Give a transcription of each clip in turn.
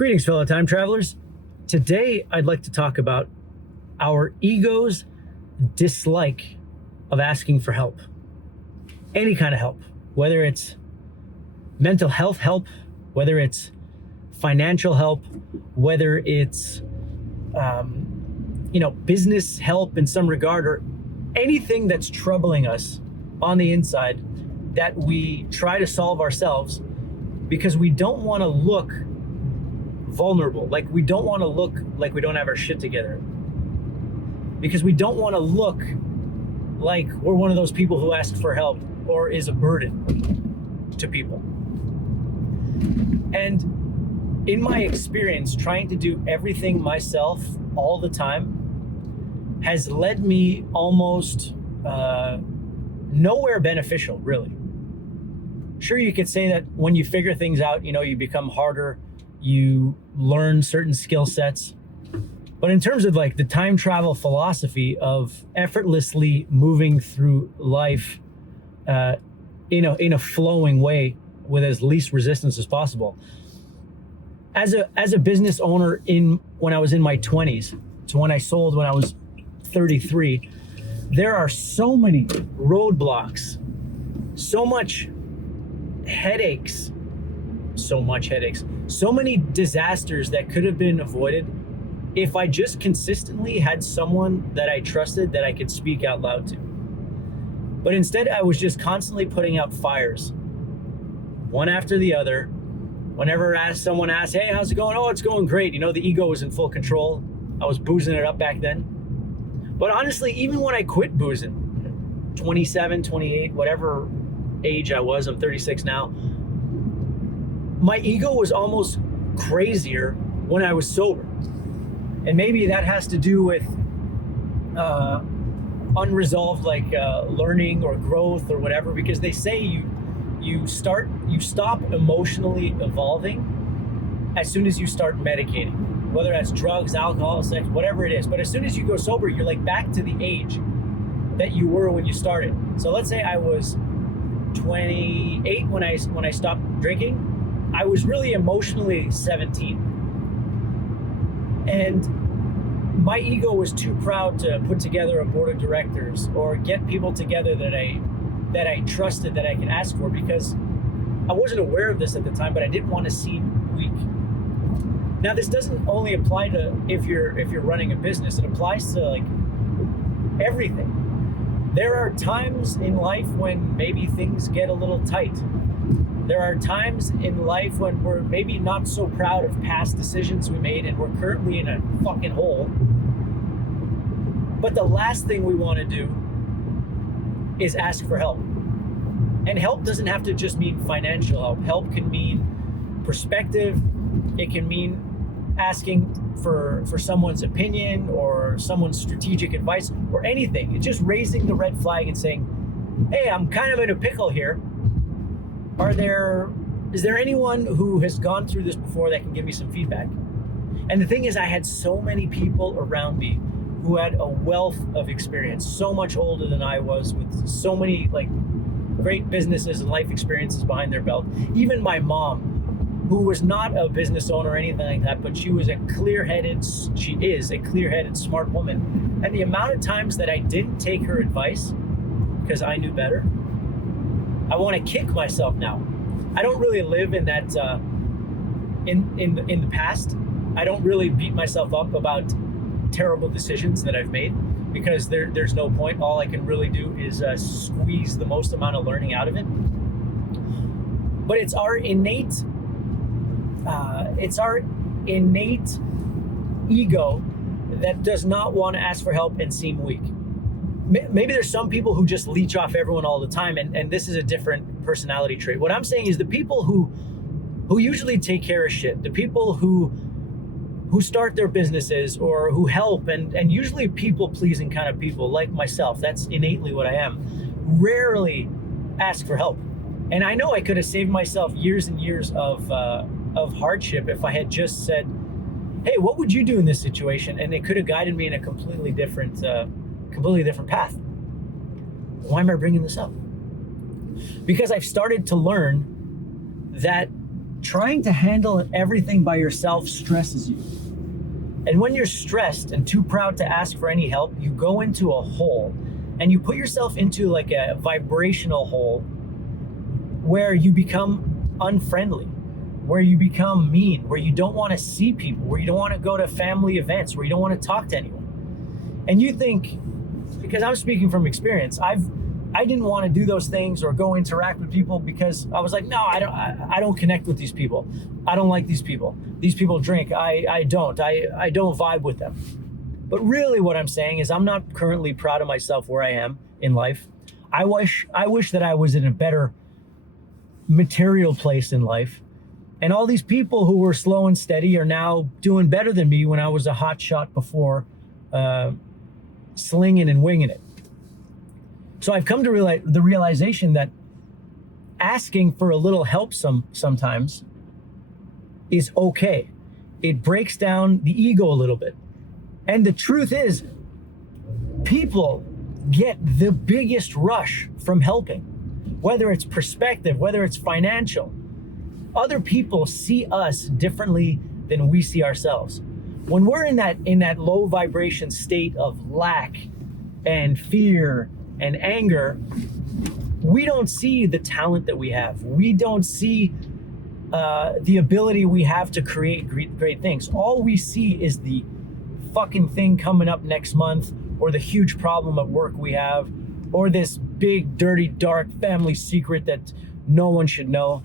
Greetings, fellow time travelers. Today, I'd like to talk about our ego's dislike of asking for help. Any kind of help, whether it's mental health help, whether it's financial help, whether it's, business help in some regard, or anything that's troubling us on the inside that we try to solve ourselves because we don't want to look vulnerable. Like, we don't want to look like we don't have our shit together, because we don't want to look like we're one of those people who ask for help or is a burden to people. And in my experience, trying to do everything myself all the time has led me almost nowhere beneficial, really. Sure, you could say that when you figure things out, you become harder, you learn certain skill sets. But in terms of like the time travel philosophy of effortlessly moving through life in a flowing way with as least resistance as possible, as a business owner when I was in my 20s to when I sold when I was 33, there are so many roadblocks, so many disasters that could have been avoided if I just consistently had someone that I trusted that I could speak out loud to. But instead, I was just constantly putting out fires, one after the other. Whenever someone asked, "Hey, how's it going?" "Oh, it's going great." The ego was in full control. I was boozing it up back then. But honestly, even when I quit boozing, 27, 28, whatever age I was, I'm 36 now, my ego was almost crazier when I was sober. And maybe that has to do with unresolved learning or growth or whatever, because they say you stop emotionally evolving as soon as you start medicating, whether that's drugs, alcohol, sex, whatever it is. But as soon as you go sober, you're like back to the age that you were when you started. So let's say I was 28 when I stopped drinking. I was really emotionally 17. And my ego was too proud to put together a board of directors or get people together that I trusted that I could ask for, because I wasn't aware of this at the time, but I didn't want to seem weak. Now, this doesn't only apply to if you're running a business. It applies to like everything. There are times in life when maybe things get a little tight. There are times in life when we're maybe not so proud of past decisions we made and we're currently in a fucking hole. But the last thing we want to do is ask for help. And help doesn't have to just mean financial help. Help can mean perspective. It can mean asking for someone's opinion or someone's strategic advice or anything. It's just raising the red flag and saying, "Hey, I'm kind of in a pickle here. Is there anyone who has gone through this before that can give me some feedback?" And the thing is, I had so many people around me who had a wealth of experience, so much older than I was, with so many great businesses and life experiences behind their belt. Even my mom, who was not a business owner or anything like that, but she is a clear-headed, smart woman. And the amount of times that I didn't take her advice because I knew better, I want to kick myself now. I don't really live in that in the past. I don't really beat myself up about terrible decisions that I've made, because there's no point. All I can really do is squeeze the most amount of learning out of it. But it's our innate ego that does not want to ask for help and seem weak. Maybe there's some people who just leech off everyone all the time, and this is a different personality trait. What I'm saying is the people who usually take care of shit, the people who start their businesses or who help, and usually people-pleasing kind of people like myself, that's innately what I am, rarely ask for help. And I know I could have saved myself years and years of hardship if I had just said, "Hey, what would you do in this situation?" And it could have guided me in a completely different path. Why am I bringing this up? Because I've started to learn that trying to handle everything by yourself stresses you. And when you're stressed and too proud to ask for any help, you go into a hole and you put yourself into like a vibrational hole where you become unfriendly, where you become mean, where you don't want to see people, where you don't want to go to family events, where you don't want to talk to anyone. And you think, because I'm speaking from experience, I didn't want to do those things or go interact with people because I was like, no, I don't connect with these people. I don't like these people. These people drink. I don't vibe with them. But really what I'm saying is I'm not currently proud of myself where I am in life. I wish that I was in a better material place in life. And all these people who were slow and steady are now doing better than me when I was a hot shot before, slinging and winging it. So I've come to the realization that asking for a little help sometimes is okay. It breaks down the ego a little bit. And the truth is, people get the biggest rush from helping, whether it's perspective, whether it's financial. Other people see us differently than we see ourselves. When we're in that low vibration state of lack and fear and anger, we don't see the talent that we have. We don't see the ability we have to create great things. All we see is the fucking thing coming up next month, or the huge problem at work we have, or this big, dirty, dark family secret that no one should know.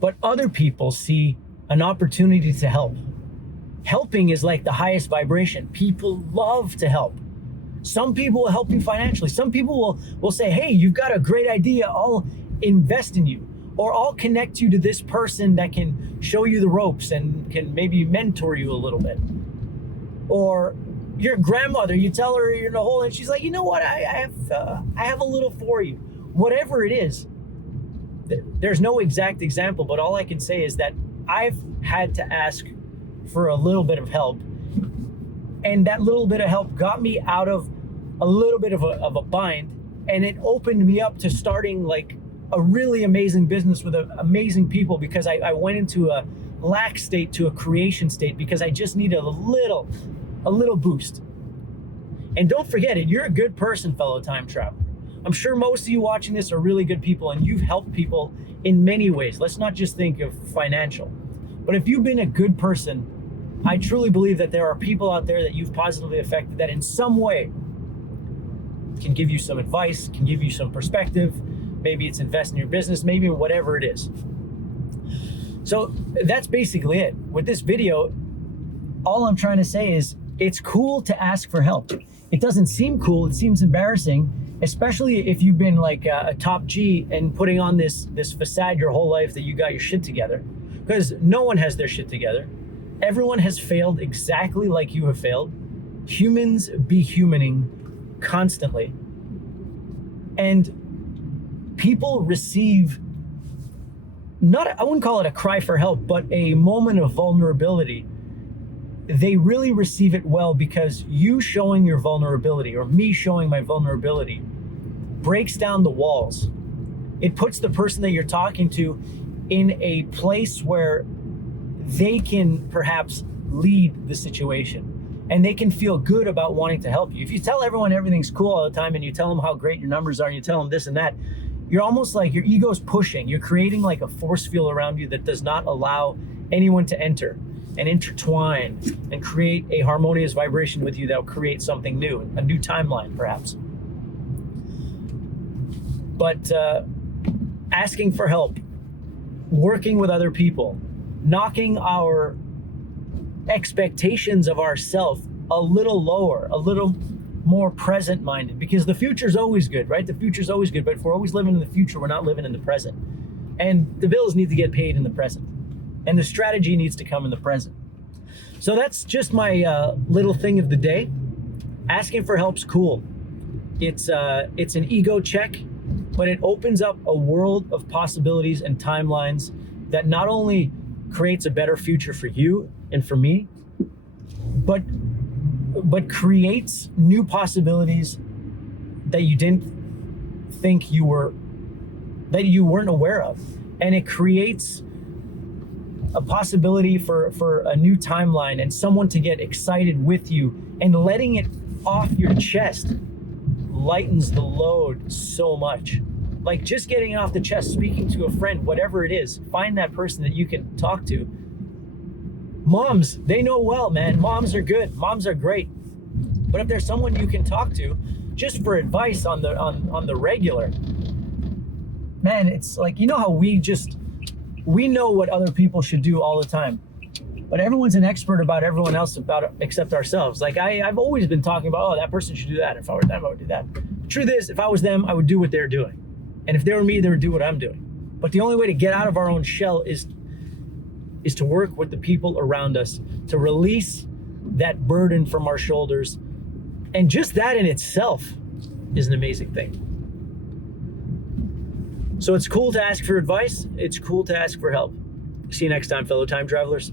But other people see an opportunity to help. Helping is like the highest vibration. People love to help. Some people will help you financially. Some people will say, hey, you've got a great idea. I'll invest in you. Or I'll connect you to this person that can show you the ropes and can maybe mentor you a little bit. Or your grandmother, you tell her you're in a hole and she's like, you know what, I have a little for you. Whatever it is. There's no exact example, but all I can say is that I've had to ask for a little bit of help. And that little bit of help got me out of a little bit of a bind, and it opened me up to starting like a really amazing business with amazing people, because I went into a lack state to a creation state because I just needed a little boost. And don't forget it, you're a good person, fellow time traveler. I'm sure most of you watching this are really good people, and you've helped people in many ways. Let's not just think of financial. But if you've been a good person, I truly believe that there are people out there that you've positively affected that in some way can give you some advice, can give you some perspective. Maybe it's invest in your business, maybe whatever it is. So that's basically it. With this video, all I'm trying to say is it's cool to ask for help. It doesn't seem cool, it seems embarrassing, especially if you've been like a top G and putting on this facade your whole life that you got your shit together. Because no one has their shit together. Everyone has failed exactly like you have failed. Humans be humaning constantly. And people receive, I wouldn't call it a cry for help, but a moment of vulnerability. They really receive it well, because you showing your vulnerability, or me showing my vulnerability, breaks down the walls. It puts the person that you're talking to in a place where they can perhaps lead the situation, and they can feel good about wanting to help you. If you tell everyone everything's cool all the time, and you tell them how great your numbers are, and you tell them this and that, you're almost like your ego's pushing. You're creating like a force field around you that does not allow anyone to enter and intertwine and create a harmonious vibration with you that will create something new, a new timeline perhaps. But asking for help, working with other people, knocking our expectations of ourselves a little lower, a little more present-minded, because the future's always good, right? The future's always good, but if we're always living in the future, we're not living in the present. And the bills need to get paid in the present. And the strategy needs to come in the present. So that's just my little thing of the day. Asking for help's cool. It's an ego check, but it opens up a world of possibilities and timelines that not only creates a better future for you and for me, but creates new possibilities that you didn't think that you weren't aware of. And it creates a possibility for a new timeline and someone to get excited with you, and letting it off your chest lightens the load so much. Like just getting it off the chest, speaking to a friend, whatever it is, find that person that you can talk to. Moms, they know well, man. Moms are good. Moms are great. But if there's someone you can talk to just for advice on the regular, man, it's like, you know how we know what other people should do all the time, but everyone's an expert about everyone else except ourselves. Like I've always been talking about, oh, that person should do that. If I were them, I would do that. The truth is, if I was them, I would do what they're doing. And if they were me, they would do what I'm doing. But the only way to get out of our own shell is to work with the people around us, to release that burden from our shoulders. And just that in itself is an amazing thing. So it's cool to ask for advice. It's cool to ask for help. See you next time, fellow time travelers.